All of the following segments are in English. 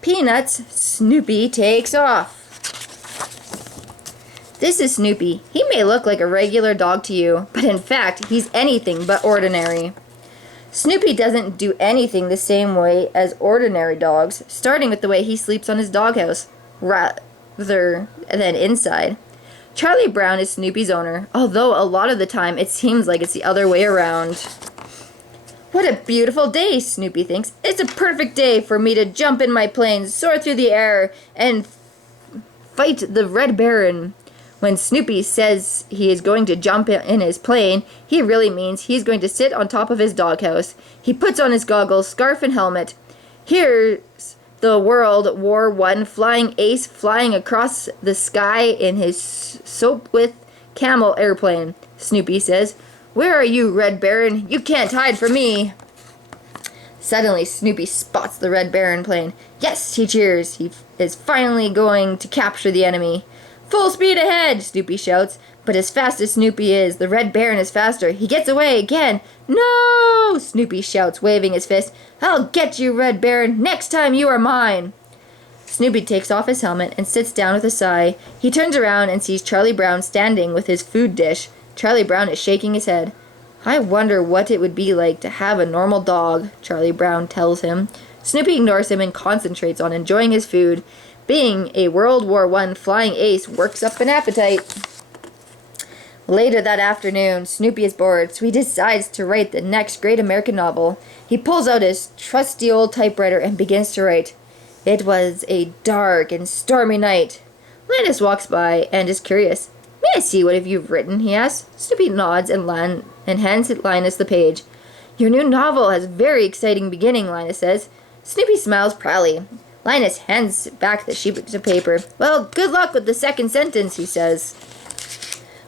Peanuts, Snoopy takes off. This is Snoopy. He may look like a regular dog to you, but in fact, he's anything but ordinary. Snoopy doesn't do anything the same way as ordinary dogs, starting with the way he sleeps on his doghouse, rather than inside. Charlie Brown is Snoopy's owner, although a lot of the time it seems like it's the other way around. What a beautiful day, Snoopy thinks. It's a perfect day for me to jump in my plane, soar through the air, and fight the Red Baron. When Snoopy says he is going to jump in his plane, he really means he's going to sit on top of his doghouse. He puts on his goggles, scarf, and helmet. Here's the World War I flying ace flying across the sky in his soap with camel airplane, Snoopy says. Where are you, Red Baron? You can't hide from me. Suddenly, Snoopy spots the Red Baron plane. Yes, he cheers. He is finally going to capture the enemy. Full speed ahead, Snoopy shouts. But as fast as Snoopy is, the Red Baron is faster. He gets away again. No! Snoopy shouts, waving his fist. I'll get you, Red Baron. Next time you are mine. Snoopy takes off his helmet and sits down with a sigh. He turns around and sees Charlie Brown standing with his food dish. Charlie Brown is shaking his head. I wonder what it would be like to have a normal dog, Charlie Brown tells him. Snoopy ignores him and concentrates on enjoying his food. Being a World War I flying ace works up an appetite. Later that afternoon, Snoopy is bored, so he decides to write the next great American novel. He pulls out his trusty old typewriter and begins to write. It was a dark and stormy night. Linus walks by and is curious. May I see what you've written, he asks. Snoopy nods and hands Linus the page. Your new novel has a very exciting beginning, Linus says. Snoopy smiles proudly. Linus hands back the sheet of paper. Well, good luck with the second sentence, he says.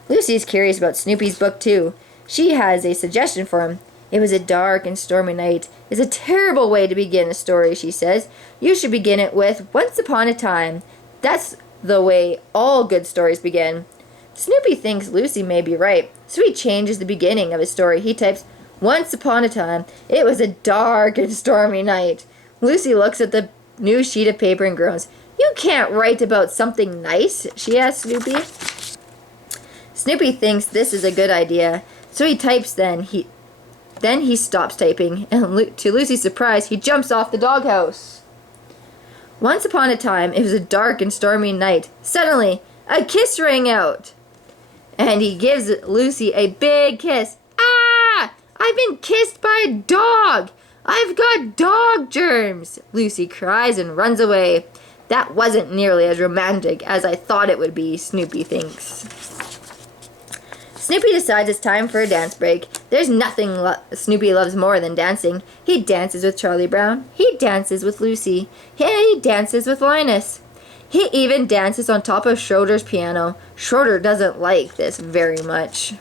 Lucy's curious about Snoopy's book, too. She has a suggestion for him. It was a dark and stormy night. It's a terrible way to begin a story, she says. You should begin it with, Once upon a time. That's the way all good stories begin. Snoopy thinks Lucy may be right, so he changes the beginning of his story. He types, Once upon a time, it was a dark and stormy night. Lucy looks at the new sheet of paper and groans. You can't write about something nice, she asks Snoopy. Snoopy thinks this is a good idea, so he types then. He stops typing, and to Lucy's surprise, he jumps off the doghouse. Once upon a time, it was a dark and stormy night. Suddenly, a kiss rang out, and he gives Lucy a big kiss. Ah! I've been kissed by a dog! I've got dog germs! Lucy cries and runs away. That wasn't nearly as romantic as I thought it would be, Snoopy thinks. Snoopy decides it's time for a dance break. There's nothing Snoopy loves more than dancing. He dances with Charlie Brown. He dances with Lucy. He dances with Linus. He even dances on top of Schroeder's piano. Schroeder doesn't like this very much.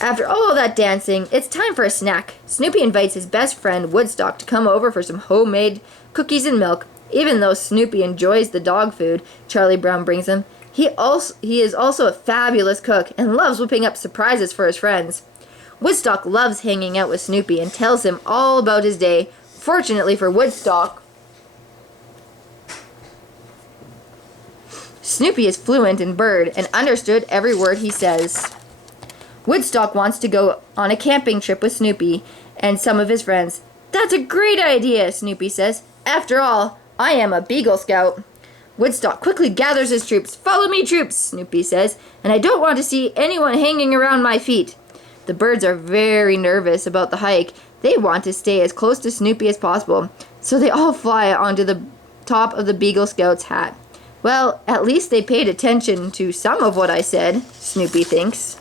After all that dancing, it's time for a snack. Snoopy invites his best friend Woodstock to come over for some homemade cookies and milk. Even though Snoopy enjoys the dog food Charlie Brown brings him, he is also a fabulous cook and loves whipping up surprises for his friends. Woodstock loves hanging out with Snoopy and tells him all about his day. Fortunately for Woodstock, Snoopy is fluent in bird and understood every word he says. Woodstock wants to go on a camping trip with Snoopy and some of his friends. That's a great idea, Snoopy says. After all, I am a Beagle Scout. Woodstock quickly gathers his troops. Follow me, troops, Snoopy says, and I don't want to see anyone hanging around my feet. The birds are very nervous about the hike. They want to stay as close to Snoopy as possible, so they all fly onto the top of the Beagle Scout's hat. Well, at least they paid attention to some of what I said, Snoopy thinks.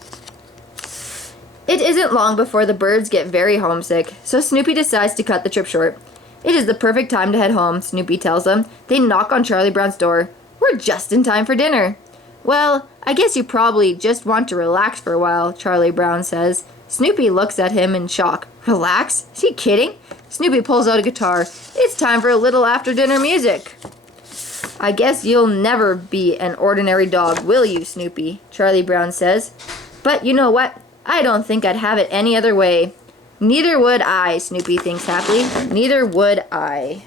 It isn't long before the birds get very homesick, so Snoopy decides to cut the trip short. It is the perfect time to head home, Snoopy tells them. They knock on Charlie Brown's door. We're just in time for dinner. Well, I guess you probably just want to relax for a while, Charlie Brown says. Snoopy looks at him in shock. Relax? Is he kidding? Snoopy pulls out a guitar. It's time for a little after-dinner music. I guess you'll never be an ordinary dog, will you, Snoopy? Charlie Brown says. But you know what? I don't think I'd have it any other way. Neither would I, Snoopy thinks happily. Neither would I.